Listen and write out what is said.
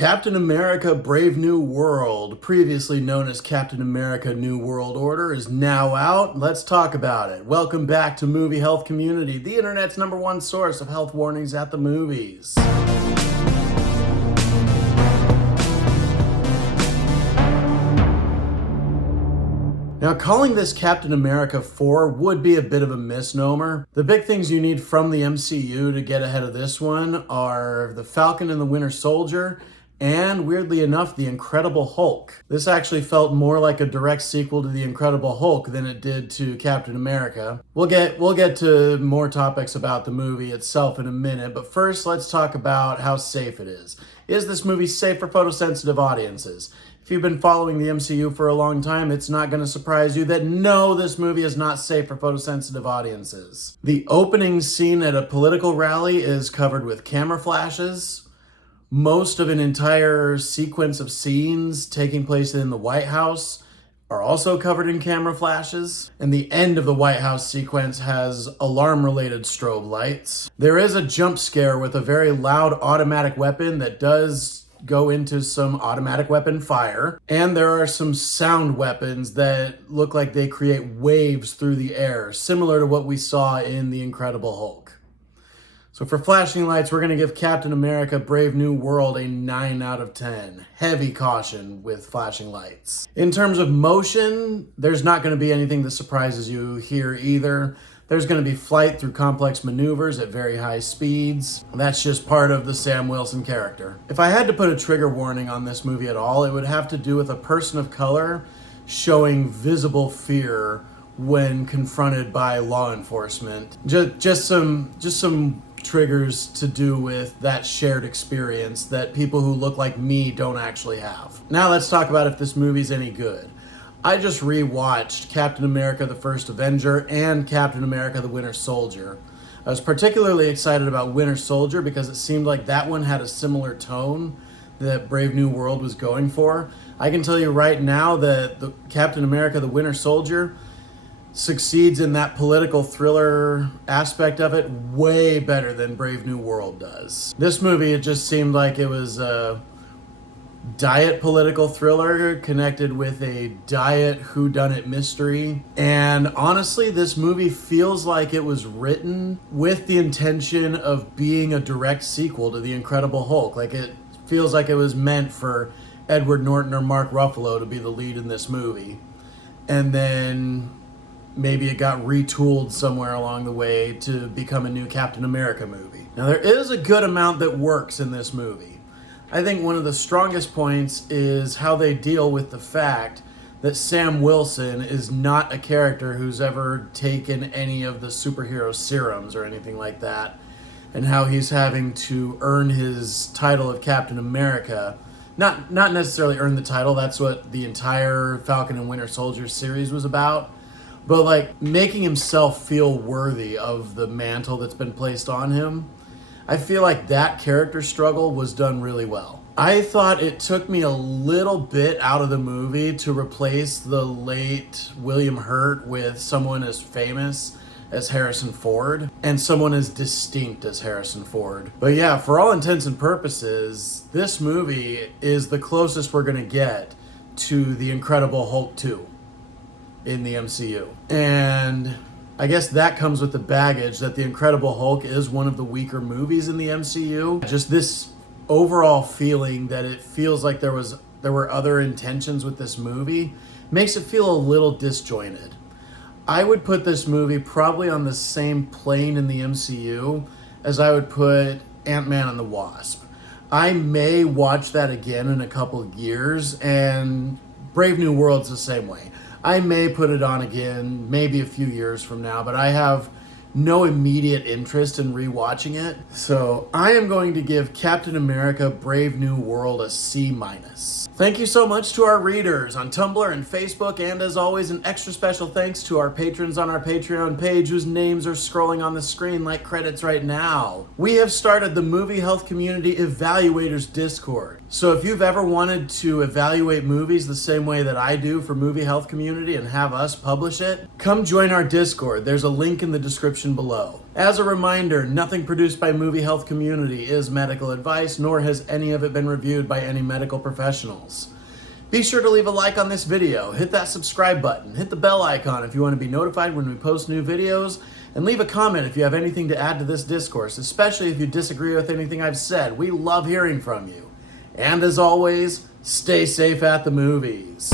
Captain America Brave New World, previously known as Captain America New World Order, is now out. Let's talk about it. Welcome back to Movie Health Community, the internet's #1 source of health warnings at the movies. Now, calling this Captain America 4 would be a bit of a misnomer. The big things you need from the MCU to get ahead of this one are the Falcon and the Winter Soldier, and weirdly enough, the Incredible Hulk. This actually felt more like a direct sequel to the Incredible Hulk than it did to Captain America. We'll get to more topics about the movie itself in a minute, but first let's talk about how safe it is. Is this movie safe for photosensitive audiences? If you've been following the MCU for a long time, it's not going to surprise you that no, this movie is not safe for photosensitive audiences. The opening scene at a political rally is covered with camera flashes. Most of an entire sequence of scenes taking place in the White House are also covered in camera flashes. And the end of the White House sequence has alarm-related strobe lights. There is a jump scare with a very loud automatic weapon that does go into some automatic weapon fire. And there are some sound weapons that look like they create waves through the air, similar to what we saw in The Incredible Hulk. So for flashing lights, we're going to give Captain America Brave New World a 9 out of 10. Heavy caution with flashing lights. In terms of motion, there's not going to be anything that surprises you here either. There's going to be flight through complex maneuvers at very high speeds. That's just part of the Sam Wilson character. If I had to put a trigger warning on this movie at all, it would have to do with a person of color showing visible fear when confronted by law enforcement. Just some triggers to do with that shared experience that people who look like me don't actually have. Now let's talk about if this movie's any good. I just rewatched Captain America the First Avenger and Captain America the Winter Soldier. I was particularly excited about Winter Soldier because it seemed like that one had a similar tone that Brave New World was going for. I can tell you right now that the Captain America the Winter Soldier succeeds in that political thriller aspect of it way better than Brave New World does. This movie, it just seemed like it was a diet political thriller connected with a diet whodunit mystery. And honestly, this movie feels like it was written with the intention of being a direct sequel to The Incredible Hulk. Like, it feels like it was meant for Edward Norton or Mark Ruffalo to be the lead in this movie. And then maybe it got retooled somewhere along the way to become a new Captain America movie. Now, there is a good amount that works in this movie. I think one of the strongest points is how they deal with the fact that Sam Wilson is not a character who's ever taken any of the superhero serums or anything like that, and how he's having to earn his title of Captain America. Not necessarily earn the title, that's what the entire Falcon and Winter Soldier series was about. But like making himself feel worthy of the mantle that's been placed on him. I feel like that character struggle was done really well. I thought it took me a little bit out of the movie to replace the late William Hurt with someone as famous as Harrison Ford and someone as distinct as Harrison Ford. But yeah, for all intents and purposes, this movie is the closest we're gonna get to The Incredible Hulk 2. In the MCU. And I guess that comes with the baggage that The Incredible Hulk is one of the weaker movies in the MCU. Just this overall feeling that it feels like there were other intentions with this movie makes it feel a little disjointed. I would put this movie probably on the same plane in the MCU as I would put Ant-Man and the Wasp. I may watch that again in a couple of years, and Brave New World's the same way. I may put it on again, maybe a few years from now, but I have no immediate interest in rewatching it. So I am going to give Captain America Brave New World a C-. Thank you so much to our readers on Tumblr and Facebook, and as always, an extra special thanks to our patrons on our Patreon page whose names are scrolling on the screen like credits right now. We have started the Movie Health Community Evaluators Discord. So if you've ever wanted to evaluate movies the same way that I do for Movie Health Community and have us publish it, come join our Discord. There's a link in the description description below. As a reminder, nothing produced by Movie Health Community is medical advice, nor has any of it been reviewed by any medical professionals. Be sure to leave a like on this video, hit that subscribe button, hit the bell icon if you want to be notified when we post new videos, and leave a comment if you have anything to add to this discourse, especially if you disagree with anything I've said. We love hearing from you. And as always, stay safe at the movies.